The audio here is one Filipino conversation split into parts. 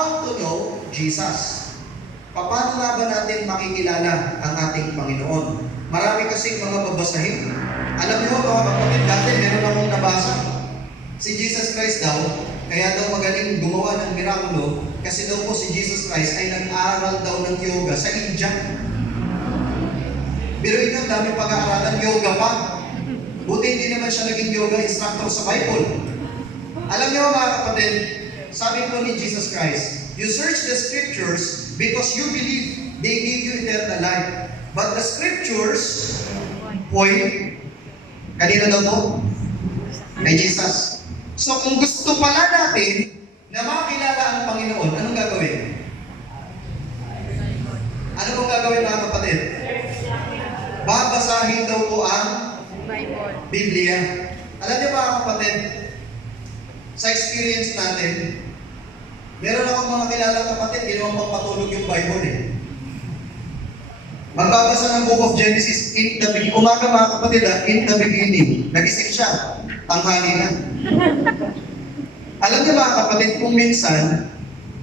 How to know Jesus? Paano nga ba natin makikilala ang ating Panginoon? Marami kasing mga babasahin. Alam niyo mga kapatid, dati meron akong nabasa. Si Jesus Christ daw, kaya daw magaling gumawa ng mirakulo kasi daw po si Jesus Christ ay nag-aaral daw ng yoga sa India. Pero ito, dami pag-aaralan, yoga pa. Buti hindi naman siya naging yoga instructor sa Bible. Alam niyo mga kapatid, sabi po ni Jesus Christ, you search the scriptures because you believe they give you eternal life. But the scriptures point, kanina daw po? Kay Jesus. So kung gusto pala natin na makilala ang Panginoon, anong gagawin? Ano pong gagawin mga kapatid? Babasahin daw po ang Biblia. Alam niyo mga kapatid, sa experience natin, meron akong mga kilalang kapatid, ginawang pagpatulog yung Bible eh. Magbabasa ng Book of Genesis, in the beginning. Umaga mga kapatid in the beginning. Nagising siya, tanghali na. Alam niyo mga kapatid, kung minsan,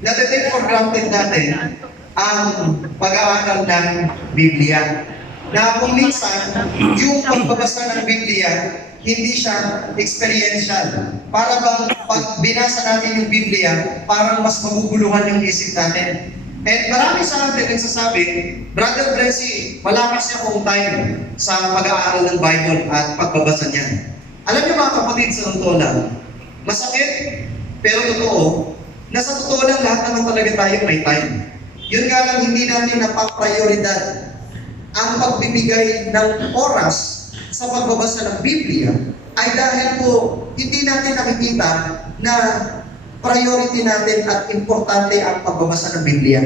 nati-take for granted natin ang pag-aaral ng Biblia. Na kung minsan, yung pagbabasa ng Biblia, hindi siya experiential. Para bang pag binasa natin yung Biblia, parang mas maguguluhan yung isip natin. And marami sa atin nagsasabi, Brother Blessy, wala kasi akong time sa pag-aaral ng Bible at pagbabasa niyan. Alam niyo mga kapatid, sa totoo lang, masakit, pero totoo, na sa totoo lang lahat naman talaga tayo may time. Yun nga lang hindi natin napaprioridad ang pagbibigay ng oras sa pagbabasa ng Biblia ay dahil po hindi natin nakikita na priority natin at importante ang pagbabasa ng Biblia.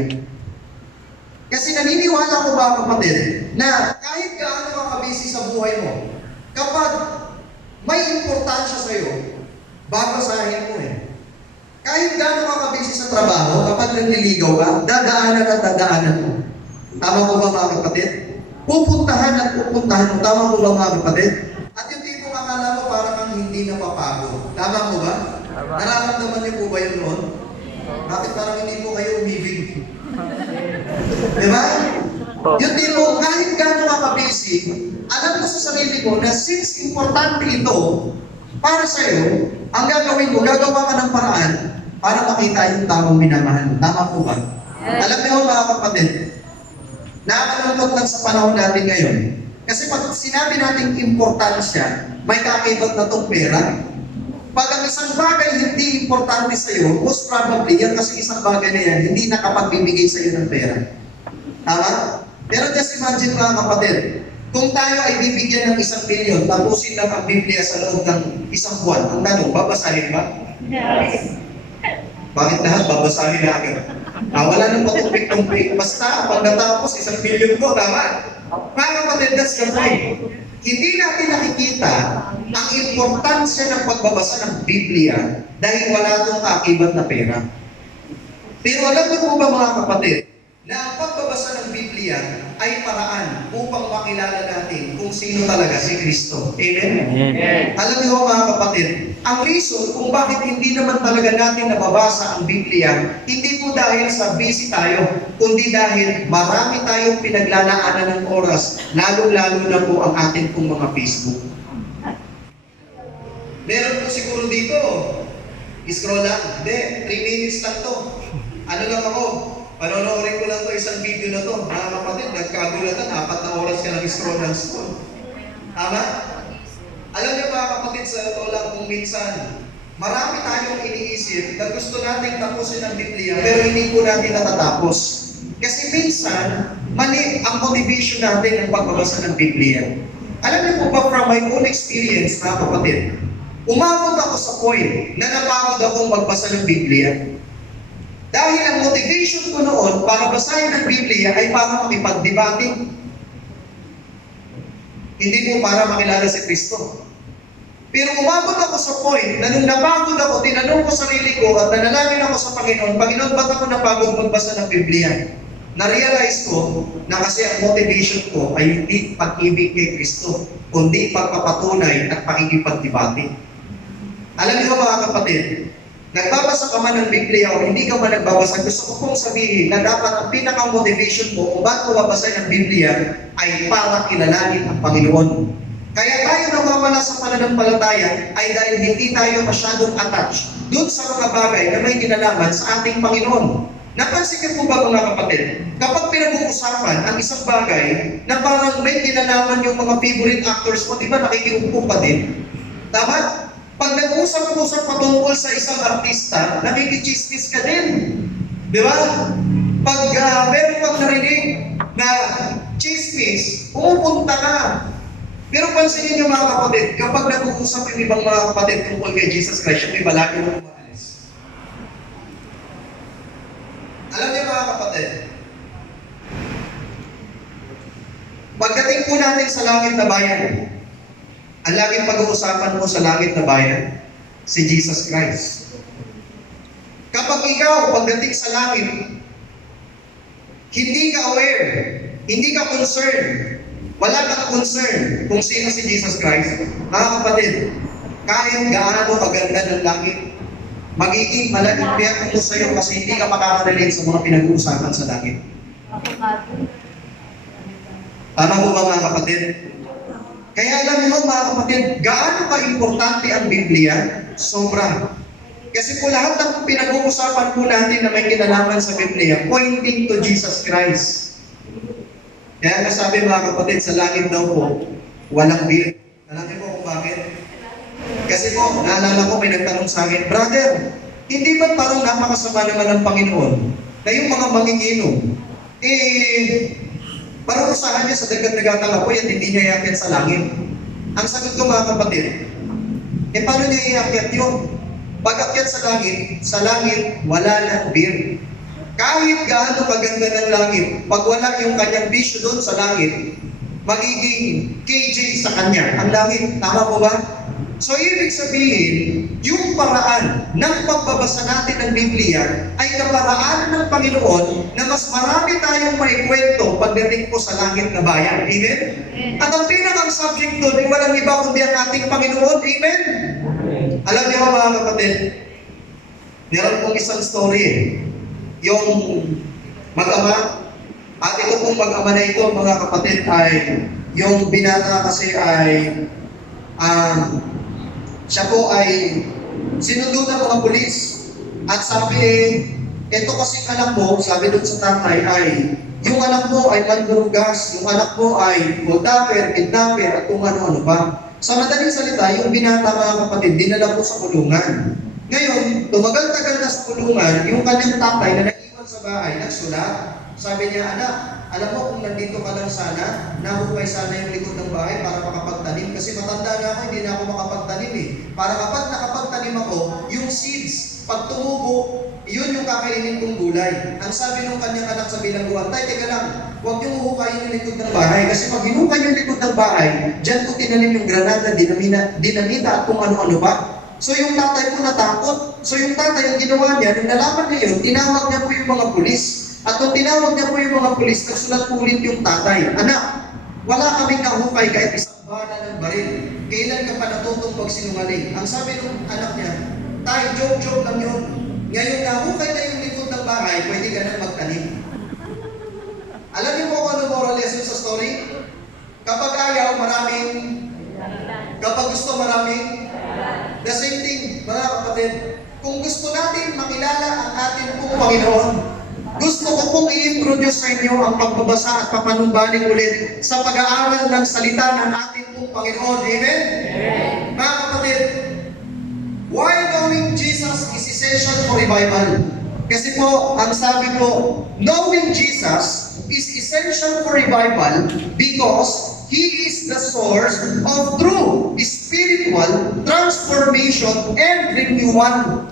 Kasi naniniwala ko mga kapatid na kahit gaano ka kabisi sa buhay mo, kapag may importansya sa iyo, babasahin mo eh. Kahit gaano ka kabisi sa trabaho, kapag nanliligaw ka, dadaanan at dadaanan mo. Tama ko ba mga kapatid? Pupuntahan at pupuntahan mo. Tama ko ba mga kapatid? At yung tipong akala mo parang kang hindi napapagod. Tama ko ba? Nararamdaman niyo po ba yun noon? Bakit parang hindi po kayo umibig? Diba? Yung tipong kahit gano'n ka ka-busy, alam mo sa sarili ko na since importante ito para sa iyo, ang gagawin mo, gagawa ka ng paraan para makita yung tamang minamahal. Tama po ba? Alam niyo mga kapatid, nakakalungkot lang sa panahon natin ngayon. Kasi pag sinabi natin importansya, may kakaibat na itong pera. Pag ang isang bagay hindi importante sa iyo, most probably yan kasi isang bagay na yan, hindi nakapagbibigay sa iyo ng pera. Tama? Pero just imagine mga kapatid, kung tayo ay bibigyan ng 1 milyon, tapusin lang ang Biblia sa loob ng isang buwan, ang tanong, babasahin ba? Yes. Bakit lahat babasahin na agad? Wala nang patumpik-tumpik. Basta, pag natapos, 1 milyon ko, tama? Mga kapatid, that's the point. Hindi natin nakikita ang importansya ng pagbabasa ng Biblia dahil wala itong kaakibat na pera. Pero alam niyo po ba mga kapatid, na ang pagbabasa ng Biblia ay paraan upang makilala natin kung sino talaga si Kristo. Amen? Amen. Alam niyo mga kapatid, ang reason kung bakit hindi naman talaga natin nababasa ang Biblia, hindi po dahil sa busy tayo, kundi dahil marami tayong pinaglalaanan ng oras, lalo-lalo na po ang atin pong mga Facebook. Meron po siguro dito, scroll lang, hindi, 3 minutes lang to. Ano lang ako, panonoorin ko lang to isang video na to. Mga kapatid, nagkagulatan, 4 na oras ka lang scroll ng scroll. Tama? Alam niyo mga kapatid, sa ito lang kung minsan, marami tayong iniisip na gusto nating tapusin ang Biblia, pero hindi po natin natatapos. Kasi minsan, mali ang motivation natin ng pagbabasa ng Biblia. Alam niyo po ba from my own experience, mga kapatid, umabot ako sa point na napagod akong magbasa ng Biblia. Dahil ang motivation ko noon para basahin ang Biblia ay para makipagdebate. Hindi po para makilala si Kristo. Pero umabot ako sa point na nung napagod ako, tinanong ko sarili ko at nanalangin ako sa Panginoon, Panginoon, ba't ako napagod magbasa ng Biblia? Na-realize ko na kasi ang motivation ko ay hindi pag-ibig kay Kristo, kundi pagpapatunay at pakikipagdebate. Alam niyo mga kapatid, nagbabasa ka man ng Biblia o hindi ka man nagbabasa, gusto ko pong sabihin na dapat ang pinaka-motivation mo kung bakit mo babasahin ang Biblia ay para kilalanin ang Panginoon. Kaya tayo nawawala sa pananampalataya ay dahil hindi tayo masyadong attached dun sa mga bagay na may kinalaman sa ating Panginoon. Napansin niyo po ba mga kapatid, kapag pinag-uusapan ang isang bagay na parang may kinalaman yung mga favorite actors mo, di ba nakikiupo pa din? Tama? Pag nag-uusap-usap patungkol sa isang artista, nakikichismis ka din. Di ba? Pag meron kang narinig na chismis, pupunta ka. Pero pansinin niyo mga kapatid, kapag nag-uusap yung ibang mga kapatid tungkol kay Jesus Christ, yung iba lagi mo umalis. Alam niyo mga kapatid, pagdating po natin sa langit na bayan, ang laging pag-uusapan mo sa langit na bayan, si Jesus Christ. Kapag ikaw, pagdating sa langit, hindi ka aware, hindi ka concerned, wala kang concern kung sino si Jesus Christ, mga kapatid, kahit gaano kaganda ng langit, magiging malaking piyat mo sa iyo kasi hindi ka makaka-relate sa mga pinag-uusapan sa langit. Tama po ba mga kapatid? Kaya alam niyo mga kapatid, gaano ka-importante ang Biblia? Sobra. Kasi po lahat ng pinag-uusapan po natin na may kinalaman sa Biblia, pointing to Jesus Christ. Kaya nasabi mga kapatid, sa langit daw po, walang beer. Alam niyo po kung bakit? Kasi po, naalala ko may nagtanong sa akin, brother, hindi ba parang napakasama naman ng Panginoon na yung mga manginginom, parang usahan niya sa dagat-dagatang apoy at hindi niya iakyat sa langit. Ang sagot ko mga kapatid, paano niya iakyat yun? Pag-akyat sa langit, wala nang beer. Kahit gaano kaganda ng langit, pag wala yung kanyang bisyo doon sa langit, magiging KJ sa kanya ang langit. Tama po ba? So, ibig sabihin, yung paraan ng pagbabasa natin ng Biblia ay kaparaan ng Panginoon na mas marami tayong maikwento pagdating po sa langit na bayan. Amen? At ang pinakang subject doon ay walang iba kundi ang ating Panginoon. Amen? Alam niyo mga kapatid, meron pong isang story yung mag-ama, at ito pong mag-ama na ito mga kapatid ay yung binata kasi ay siya po ay sinundo ng mga pulis at sabi ito kasing anak mo, sabi doon sa tatay ay yung anak mo ay mandurugas, yung anak mo ay multaper, kidnapper at kung ano-ano pa. Sa madaling salita, yung binata mga kapatid dinala po sa kulungan. Ngayon, tumagal-tagal na sa kulungan, yung kanyang tatay na naiwan sa bahay, nagsulat. Sabi niya, anak, alam mo kung nandito ka lang sana, nahukay sana yung likod ng bahay para makapagtanim. Kasi matanda na ako, hindi na ako makapagtanim eh. Para kapag nakapagtanim ako, yung seeds, pag tumubo, yun yung kakainin kong gulay. Ang sabi ng kanyang anak sa bilangguan, tay, teka lang, huwag niyong huhukayin yung likod ng bahay. Kasi pag hinukay yung likod ng bahay, dyan ko tinanim yung granada, dinamita at kung ano-ano ba. So yung tatay po natakot. So yung tatay, ang ginawa niya, nung nalaman niya yun, tinawag niya po yung mga pulis. At nung tinawag niya po yung mga pulis, nagsulat po ulit yung tatay, anak, wala kaming nahukay kahit isang bala ng baril. Kailan ka pa natutong pagsinungaling? Ang sabi ng anak niya, tay, joke-joke lang yun. Ngayon nahukay na yung likod ng bahay, pwede ka nang magtanim. Alam niyo po kung ano moral lesson sa story? Kapag ayaw, maraming. Kapag gusto, maraming. The same thing, mga kapatid. Kung gusto natin makilala ang ating pong Panginoon, gusto ko pong i-introduce sa inyo ang pagbabasa at papanumbalik ulit sa pag-aaral ng salita ng ating pong Panginoon. Amen? Amen. Mga kapatid, why knowing Jesus is essential for revival? Kasi po, ang sabi po, knowing Jesus is essential for revival because He is the source of true spiritual transformation and renewal.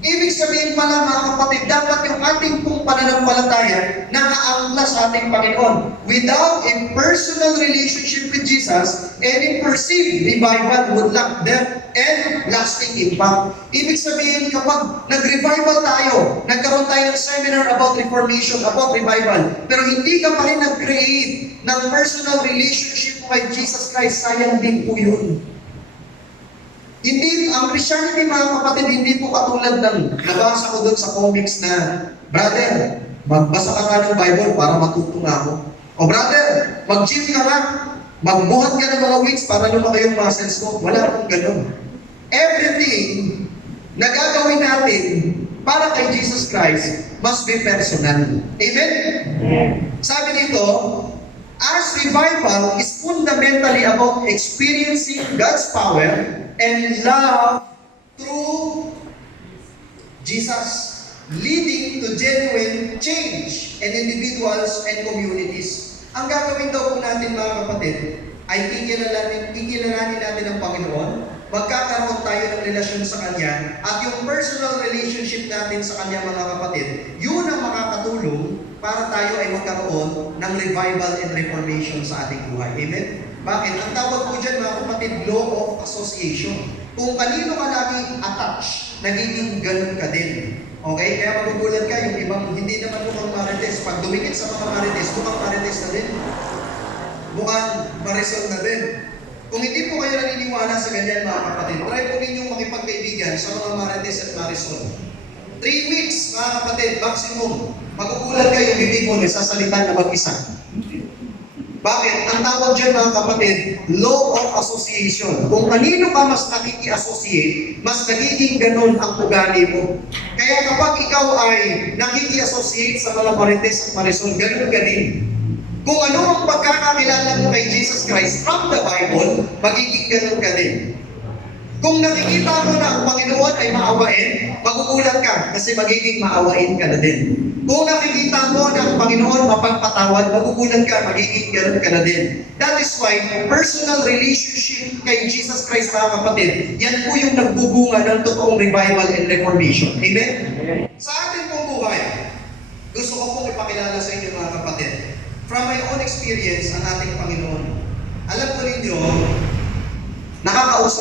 Ibig sabihin pala mga kapatid, dapat yung ating pong pananampalataya nakaangla sa ating Panginoon. Without a personal relationship with Jesus, any perceived revival would lack depth and lasting impact. Ibig sabihin kapag nag-revival tayo, nagkaroon tayo ng seminar about reformation, about revival, pero hindi ka pa rin nag-create ng personal relationship kay Jesus Christ, sayang din po yun. Hindi, ang Christianity mga kapatid, hindi po katulad ng nabasa ko doon sa comics na, brother, magbasa ka nga ng Bible para matuto nga ako. O brother, mag-gym ka nga, magbuhat ka ng mga weights para lumaki yung muscles mo. Wala akong ganun. Everything na gagawin natin para kay Jesus Christ must be personal. Amen? Sabi dito, as revival is fundamentally about experiencing God's power and love through Jesus, leading to genuine change in individuals and communities. Ang gagawin daw po natin mga kapatid ay kikilalanin natin ang Panginoon, magkakaroon tayo ng relasyon sa Kanya, at yung personal relationship natin sa Kanya mga kapatid, yun ang makakatulong para tayo ay magkaroon ng revival and reformation sa ating buhay. Amen? Bakit? Ang tawag po dyan mga kapatid, law of association. Kung kanino ka laging attached, nagiging ganun ka din. Okay? Kaya magugulat ka, yung ibang hindi naman mukhang marites. Pag dumikit sa mga marites, mukhang marites na din. Mukhang marisol na din. Kung hindi po kayo naniniwala sa ganyan mga kapatid, try po ninyong makipagkaibigan sa mga marites at marisol. 3 weeks mga kapatid, maximum. Magugulat kayo, hindi mo nagsasalita na mag-isa. Bakit? Ang tawag dyan mga kapatid, law of association. Kung kanino ka mas nakiki-associate, mas nagiging ganun ang ugali mo. Kaya kapag ikaw ay nakiki-associate sa mga marites at marisol, ganun ka din. Kung ano ang pagkakakilala mo kay Jesus Christ from the Bible, magiging ganun ka din. Kung nakikita mo na ang Panginoon ay maawain, magugulat ka kasi magiging maawain ka na din. Kung nakikita mo na ang Panginoon mapagpatawad, magugulat ka, magiging ganun ka na din. That is why, personal relationship kay Jesus Christ mga kapatid, yan po yung nagbubunga ng totoong revival and reformation. Amen? Sa ating pong buhay, gusto ko pong ipakilala sa inyo mga kapatid. From my own experience, ang ating Panginoon, alam ko ninyo, nakakausap